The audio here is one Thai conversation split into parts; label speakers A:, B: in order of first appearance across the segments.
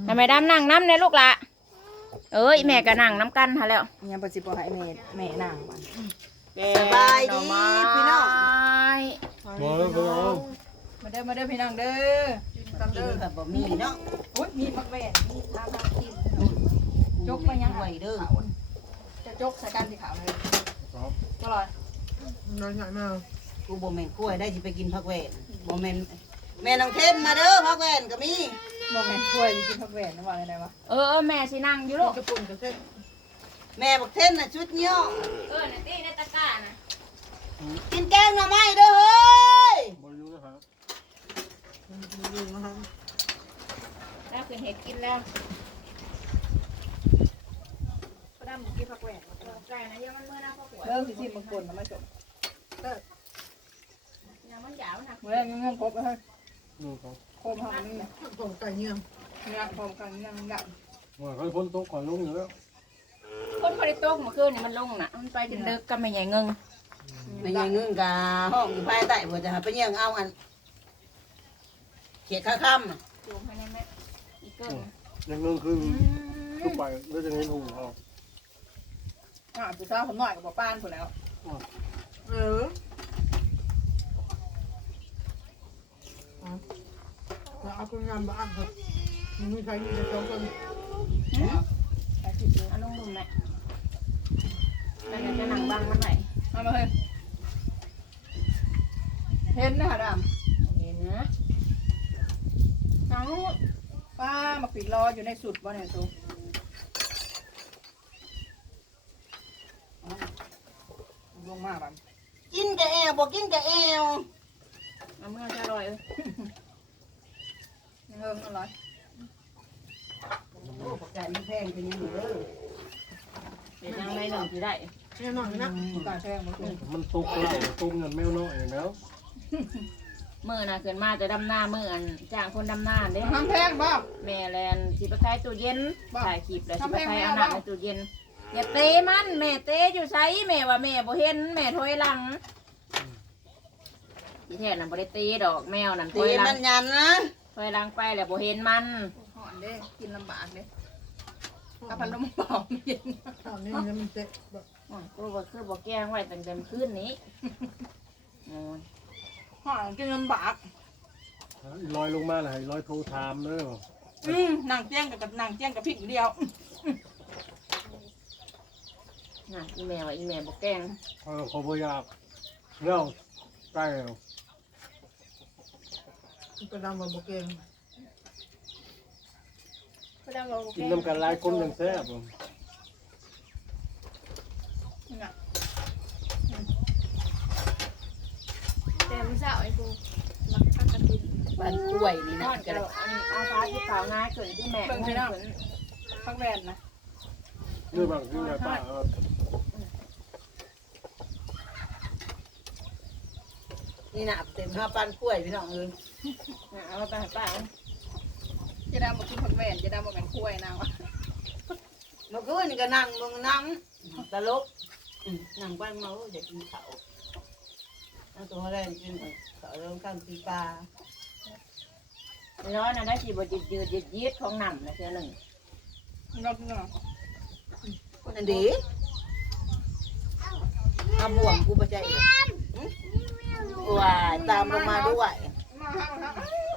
A: ให้แม่ดำนั่งน้ำเลยลูกละเอ้ยแม่ก็นั่งน้ำกันฮะแล้ว
B: ยังปฏิบัติให้แม่นั่งมัน
C: สบายดีพี่น้อง
B: มาเด้อพี่น้องเด้อตำ
C: กิ
B: เด้อน
C: แบบบะหมี่เนาะ
B: โอ้ยมีผักแหวนมีน้ำกินจกไปยัง
C: ไหวเด้อ
B: จะจกใส่กันสีขาวเลยก็ลอย
D: น้อยใหญ่มาก
C: กูบ่แม่นกล้วยได้สิไปกินผักแหวนบ่แม่นแม่น้องเทนมาเด้อผักแหวนก็มี
B: โมเมนต์ช่วยกินผักแหวนนะว่าไงวะ
A: เออแม่สินั่งอยู่ลูก
D: กระปุ่นกระเซ็น
C: แม่บักเทนน่ะชุดย่อ
A: น่ะตีในตะกร้านะ
C: กินแกงหน่อไม้เด้อเฮ้ย
D: บริยูนะครับ
A: แล้วขึ้นเห็ดกินแล้ว
B: ก็ได้กินผักแหวน
A: ไก่นะยังมันเมื่อหน้าพ่อผัว
B: เริ่มสิมันกลนแล้วไม่จบ
A: ยังมันยาวนะ
B: เมื่อเงื่อนครบแล้ว
D: นู่นเขา
B: โคมห้องนี่
D: ส่งไก่เงี้ย
B: เงื่อนครบกันเงื่อนดับ
D: ว่าเขาพ้นโต๊ะก่อนลงอยู่แล้ว
A: คนพอได้ตกเมื่อคืนนี่มันลงน่ะมันไปจนเลิกก็ไม่ใหญ่เงิง
C: ไม่ยังงึ่งกะห้องอยู่ภายใต้บ่จะหาไปเยี่ยงเอาอันเขียดข้าค่ำน่ะ
A: จูงให้ในแม่อีกเกิน
D: อย่างนึงคือทุกไปแล้วจะเห็นหูเขา
B: ผู้สาวผมหน่อยกับป้านคนแล้ว
D: แล้วเอาคนงานบ้านครับมันมีใครมีแต่สองคน
A: เอาลงนุ่มแม่แล้วเดี๋ยวจะนั่งบังมันไหว
B: มาเฮ้ยเห็นนะด
A: เห็นนะเอา
B: ำป้ามาปิดรออยู่ในสุดบ่เนี่ยสูลงมาบ้าง
C: กินกะแอวบ่กินกะแอว
A: เอาเมื่อจะอร่อย
B: เฮิมอร่อย
C: โอ้ผักกาดนี่แพงเป็นยังไงเด้อ
A: เดี๋ยวยังไงหนึ่งสิได้
D: แน่นอนนะ
B: กาแฟมาสู
D: มันตุกเราตุกเงินแมวน้อยแล้ว
A: มื่อน่ะเกินมาจะดำหน้ามื่ออันจ้างคนดำหน้าเด้
B: ทำแพงบ่
A: แม่แลนสิไปขายตู้เย็น
B: บ้า
A: ถ่ายคลิปแล้วสิไป
B: ทำไม
A: ขาย
B: ไม่
A: เอา
B: เอา
A: น้ำ
B: บ้า
A: ในตู้เย็นอย่าเตะมันแม่เตะอยู่ไสแม่ว่าแม่บ่เห็นแม่ถอยหลังที่แท้นั่นบ่ได้เตะดอกแมวนั่นถ
C: ตี
A: อยหลั
C: มั
A: ง
C: นยันนะ
A: ถอยหลังไปแล้วบ่เห็นมัน
B: หอนเด้กินลำบากเด้ถ้าพันลมเบาเย็น
D: ตอนนี้มันเตะแบบ
A: อ๋อกูบ่คือบ่แกล้งไว้ตั้งแต่เมื่อคืนนี้โอ้ย
B: หอนกินลำบาก
D: ลอยลงมาเลยลอยโทรถามเลย
B: นางเจี้ยงกับนางเจี้ยงกับพริกเดียว
A: น่ะอีแม่ว่าอีแม่บ่แกล้ง
D: เขาพยายามเล่าใกล้
E: กระดำมาบกเอง
B: ก็ได้เรา
D: กินน้ำกันหลายคนยังแซ่บ
A: แต่มื้อเช้าไอ้กูมักพักกันกิน
C: บ้านกล้วยนี่
A: น
C: นะ
A: อน
C: ก็
A: กัน
C: ได้
A: เอาฟ้าที่ขาวง่ายเกินที่แม่เพิ่น
B: พักแวนนะ
D: นี่บางที่ไงป้า
C: นี่นะเต็มห้าปันกล้วยพี่น้องเอ้ย
A: เอาไปให้ป้า
B: จะได้มากินพักแวนจะได้มาแบ่งคุ้ยนางวะ
C: เมื่อคืนนี่ก็นั่งมึงนั่งตลกนั่งบ้านเมาอยากกินข้าวนั่งตัวแรกกินข้าวแล้วข้างปีปลา
A: ร้อนนะได้สิบ่ยืดของหนำนะเทื่อหนึ่ง
B: งอกงอก
C: อันดีเอาบ่วงกูไปใจเลยว้ายตามลงมาด้วย
B: มาห้าวห้าว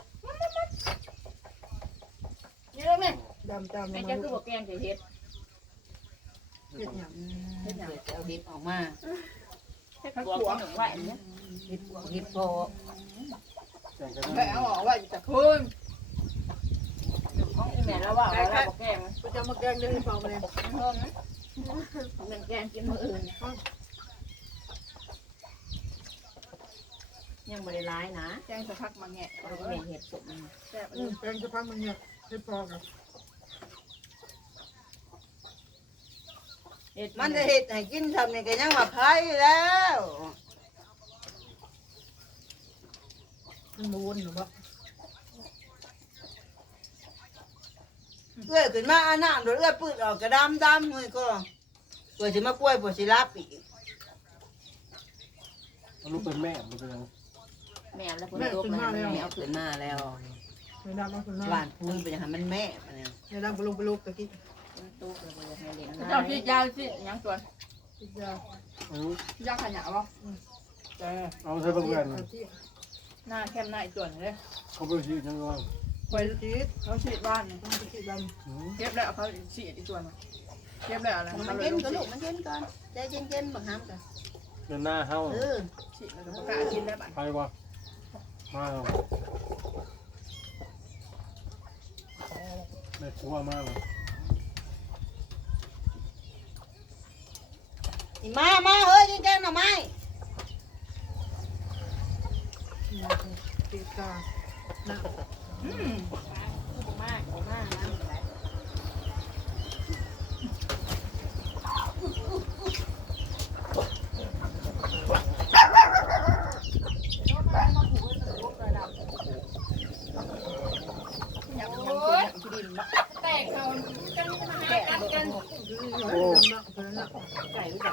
C: นี่แล้วแม่
E: ดำตาม
A: แม่
E: มา
A: จะคือบ่แกงสิเฮ็ด
E: เห็ดหยัง
C: เดี๋ยวจะเอาเห็ดออกมา
A: เฮ็ดหัวขนมไหวเนี่ย
C: เห็ดเห็ดพอ
D: แข่งกัน
B: แบเอาออกว่าจะคืน
A: ของอีแม่แล้วว่าเราบ่แกง
E: ก็จะมาแกงได้ให้ฟังมาเลย
A: เพิ่มนะเป็นแกงกินมื้ออื่นยังบ่ได้ร้ายนะ
B: แจ้งสักพักมาแงะ
A: เราก็เห็นเห็ดสุกมัน
B: แซ่บ
E: แกงจะพักมันเนี่ยให้พอกับ
A: เห็ด
C: มันจะเห็ดให้กินทำนี่ก็ยังว่าไผ่แล้ว
E: มันม้วนหรือเปล่า
C: เอื้อยขึ้นมาอาน้ำโดยเอื้อยปืดออกกระดำดำเลยก็เพื่อสิมากล้วยเพื่อสิรับอีก
D: ลูกเป็นแม่มันเป็นยัง
A: แม่แล้วเพิ่นตกนะแม่
C: เอาขึ้นมาแล้ว
E: มในดังมันคนน้อ
C: หวานพูนไปจะทำมันแม่มันเนี่ย
E: ในดังไปลงตะกี้
A: ตู้เลยให้เลี้ยง
B: เจ้าที่ยาวสิยังส่วน
E: ติดยา
B: ย่างขยะบ่แต่
D: เอาใช้บางแผ่น
E: ที่
B: หน้าเข้มหน้าอีกส่วนเลย
D: เขาไปชี้ยังไง
B: คอยเขาฉีดบ้าน
E: ต้องตะกี้ด
B: เก็บแล้วเขาฉีดอีกส่วนเก็บแล้วอะไร
C: มันเย็นก็ลูกมันเย็นก่อนใจเย็นๆบังคับกัน
D: เดินหน้าเฮา
B: ฉีดแล้วก็กล้ากินได้บ้าน
D: ไปวะมาเอาแม่ชัวมากเลย
C: มาเฮ้ยยิงแกงหน่อไม้
E: ำติดตาหน้า
C: มากนะ
B: อยากยังกินดินบ่
A: แตกเขากันมาหากันกัน
E: โอ้ยน้ำคนนั้น
C: ไก่หรือเปล่า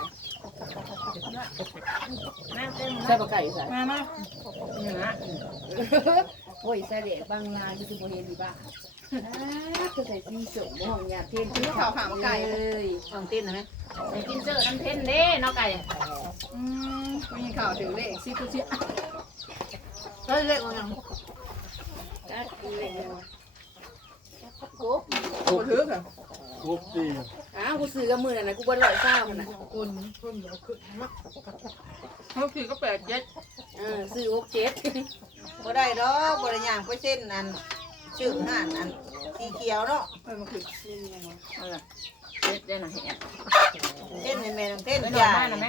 A: น้ำเต็ม
C: ใช่ปะไก่ใส่
B: มามา
A: เนี่ยนะ
C: โอ้ยใส่เด็กบางลายที่คือโบเฮนดีบ้าคือใส่ซีสุ่มห้องยาเทียน
B: ที่เขาหางไก่
C: เลยห้องเต้นนะไหม
A: ไปกินเจอน้ำเทนเด้เนาะไก่
B: มีข่าวถึงเลขซิตุซิ
E: ก็เล็กกว่ายัง
C: ก็เล็กเลย
B: โอ้ถือค่ะ
D: ครบดี
C: อ้าวกูซื้อกับมือน่ะกูบนร้อยเศร้าขนาด
E: คนเดี๋ยวขึ้นมา
B: เขาคือก็87
C: ซื้อ67บ่ได้ดอกบ่ได้ย่างไปเส้นอันชื่อห่านอันสีเขียวเนาะ
B: มันคือ
A: อะไรเด็ดได้หน่อยแหะ
C: เส้นในแม่น้องเต้น
A: ไปนอน
C: ใหญ่
A: บ้านนะแม่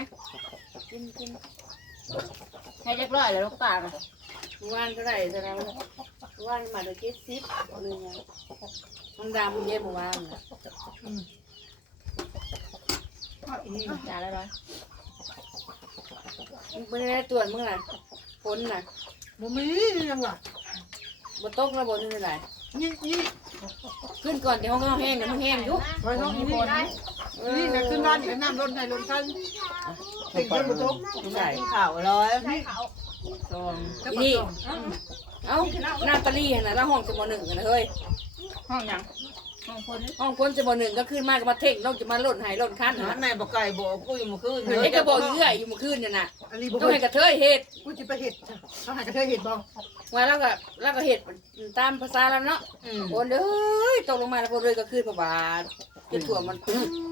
A: ให้เรียบร้อยเลยลูกตาล
C: วันเท่าไหร่จะแล้ววันมาเดี๋ยว70นึงมันดำเย็นเมื่อวาน
A: อย่าเลยร้อย
C: มึงได้ตรวจมึงน่ะผลน่ะ
E: บ่มียังวะ
C: บ่ตกแล้วบ่นี่ได้
E: นี่
C: ขึ้นก่อนที่ห้องแห้งน่ะมันแห้งอยู่
E: ไปท้องนี่นี่นะขึ้นบ้านนี่น้ำล้นในล้นกันติดกันหมดทุก
C: ใส่ข้าวร้อย
A: ซอง
C: นี่เอ้าน้ำปลีน่ะแล้วห้องจะบ่1กันนะเฮ้ย
B: ห้องยัง
A: ห้องคน
C: ห้องคนจะบ่1ก็ขึ้นมาก็มาเท่งน้องจะมาล่นหายล่นคัน
F: แม่บอกไก่บอกกูอยู่เมื่อคืน
C: เฮ้ยก็บอกเอื้อยอยู่เมื่อคืนน่ะน่ะ
E: อันนี้
C: ต้องให้กระเทยเฮ็ด
E: กูจะไปเห็ดเขาหากระเทยเห็ดบ่
C: ว่าแล้วก็เฮ็ดตามภาษาแล้วเนาะโอนเด้อตกลงมาแล้วพอเลยก็คืนประบาทจนถั่วมัน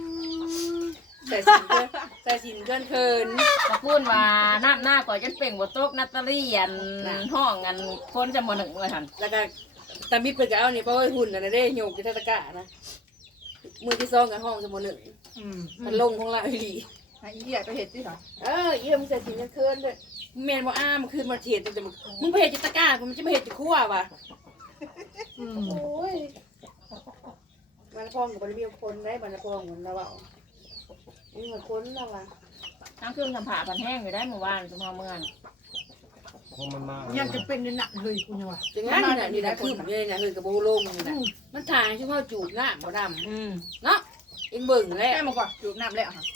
C: ใส่สินเกินเคิน
A: มาพูดว่าน้ำหน้าก่อนจะเป่งบทตกนัตตาลีอันห้องอันคนจะมาหนึ่งเลยทัน
C: แล้วก็ตามิดเพิ่นก็เอานี่เพราะว่าหุ่นน่ะเด้โยกอยู่ที่ตะกะนะมือที่2กับห้องจะบ่1มันลงของเราอีหลี
B: ไอ้เหี้ยไปเห็ดที่ไหน
C: เยี่ยมใส่สินเกินเคินด้วยแม่นบ่อ้ามันคือมาเฮ็ดแต่มึงไปเฮ็ดจิตะกะมันจะมาเฮ็ดที่ครัวว่ะโอ้ยมันพองก็บ่ได้มีคนได้มันพองเหมือนเราเว้านี่มันคนแล้วว่ะ
A: ทั้งคืนทำผ่าพันแห้งอยู่ได้เมื่อวานจุ่มเมื่อน
D: คงมันมา
E: ยังจะเป็นหนักเลยกูเนี่ยว่ะ
C: จังงั้นน่ะนี่นะคือนี่นะคือกระโบลงนี่นะมันถ่ายที่เขาจูบหน้าบ่ดำเนาะเอ็งเบิ่งแล้ว
B: แม่มาก่อนจูบน้ำแล้วค่ะ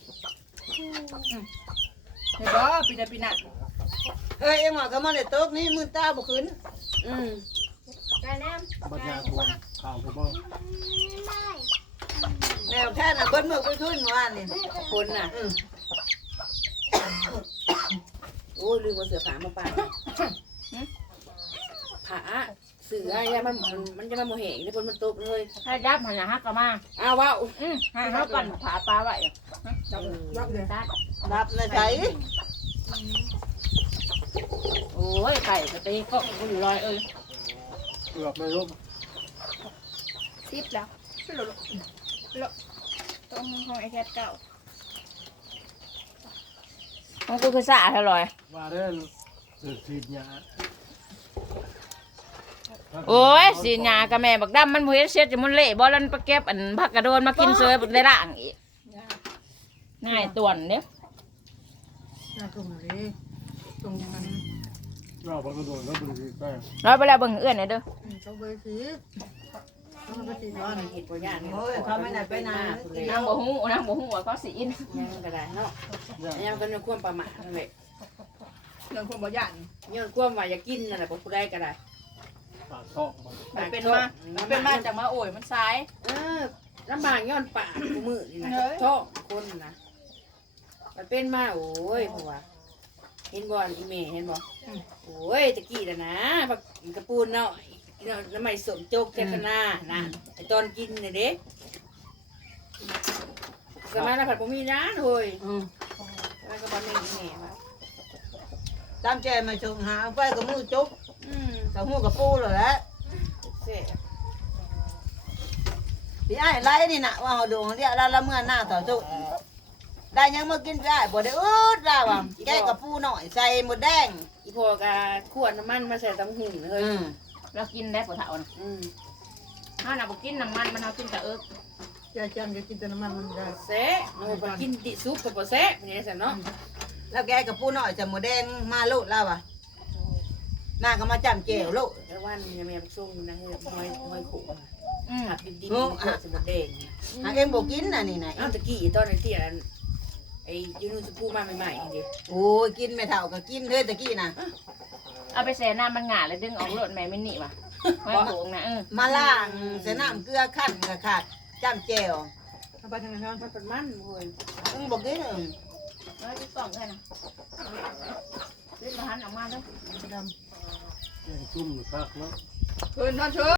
B: เห็นบ่ปีนาปีนัด
F: เฮ้ยเอ็มก็มาในโต๊ะนี่มือตาบ่ขึ้น
D: บัดยาทวนข่าวถูกบ้าง
F: แนวแค่น่ะเบิ้ลมือไปขึ้นเมื่อวานนี่
C: คนน่ะโอ้ยลืมเอาเสือผามาปาผาเสือเนี่ยมันจะมาโมเหงในคนมันตกเลย
A: ถ้ายับหันหน้าฮักก็มา
C: อ้าวว้าว
A: ให้เขาปั่นผาปลาไว้
E: รับเลย
A: ตัด
F: รับในใจ
A: โอ้ยไก่สตีก็อยู่ลอยเอ้ย
D: เกือบไม่รู้
B: ซิปแล้วต้องห้องไอ้แคทเก่า
A: มันกูคือสะอาดลอย
D: ว่าเรื่องสืบสีดยา
A: โอ้ยสีหยากับแม่บักดำมันบ่เฮ็ดเสร็จจะมันเละบ่ลันไปเก็บอันผักกระโดนมากินเซยได้ล่างอีกง่ายต่วนเด้อ
E: น่าตรงไหนตรงนั้น
D: เราบางกระโดดแล้วบริสุทธิ์แป้ง
A: ร้อยไปแล้วเบิ่งเอื้อนหน่อยเด้อ
E: เขาไปสิเขาไปสินอน
C: เห็ดบ่ย่าง
F: โอ้ยเขาไม่ได้ไปไหน
A: นางบ่ฮู้ว่าเขาสิอิน
C: ยังก็ได้เนาะยังก็เป็นความประมาทนั่นแหละ
B: เรื่องคนบ่ยัน
C: ย้อนความว่าอยากกินนั่นแหละบ่ผู้ใดก็ได้
D: ปากช่อง
A: มันเป็นมาจากมาโอยมันซ้าย
C: ลำบากย้อนปากกูมือนี่นะท้องคนนะมันเป็นมาโอ้ยผัวเห็นบอลอีเมย์เห็นบอโอ้ยตะกี้นะผักกระปูนเนาะน้ำมันสมโจกเทศนานะไอตอนกินเนี่ยเด็กสมัยนั้นผัดผมมีร้านเฮ้ยแล้วก็บอลไม่อีเมย์มา
F: ตามใจมาชงหาไปกับมือจุกกับหูกับปูเลยแหละ
C: เสีย
F: พี่ไอ้ไรนี่นะว่าดูเรียกละเมื่อหน้าต่อจุกได้ยังมากินได้บ่ได้ได้ว่ะแกกับปูหน่อยใส่หมดแดง
C: อีพอกาขวดน้ำมันมาใส่ตำหุ่นเลย
A: เรากินได้ปวดเท้านะถ้าเราบอกกินน้ำมันมันเอากินแต่
D: แกจันก็กินแต่น้ำมันมันได้
C: เซ่โอ้ยกินติซุปกับเซ่เป็นยังไงเนาะ
F: แล้วแกกับปูหน่อยจะหมดแดงมาลูกแล้วว่ะหน้าก็มาจำเจวลูก
C: แล้ววันนี้แม่ส่งนะเฮ้ยห้อยขู่หักดินดินสมุดแดง
F: หาเองบอกกินน่ะนี่นะ
C: อ้าวตะกี้ตอนไอ้ที่อันไอ้ยูนูสปูมาใหม่ๆดิ
F: โอ้ยกินไม่เท่าก็กินเลยตะกี้นะ
A: เอาไปใส่น้ำมันหงาเลยดึงออกรถแม่ไม่หนีว่ะไม่โผงนะ
F: มาล่างใส่น้ำเกลือขั้นกระขาดจำเจว
D: เอาไปทางไหนครับ
C: มันเป็นมันเว้ย
F: ต้องบอกกิน
A: เฮ้ยกล่องเลยนะเล่นมาหันออกมาด้วย
D: ดำ
B: คืนนอนเชิญ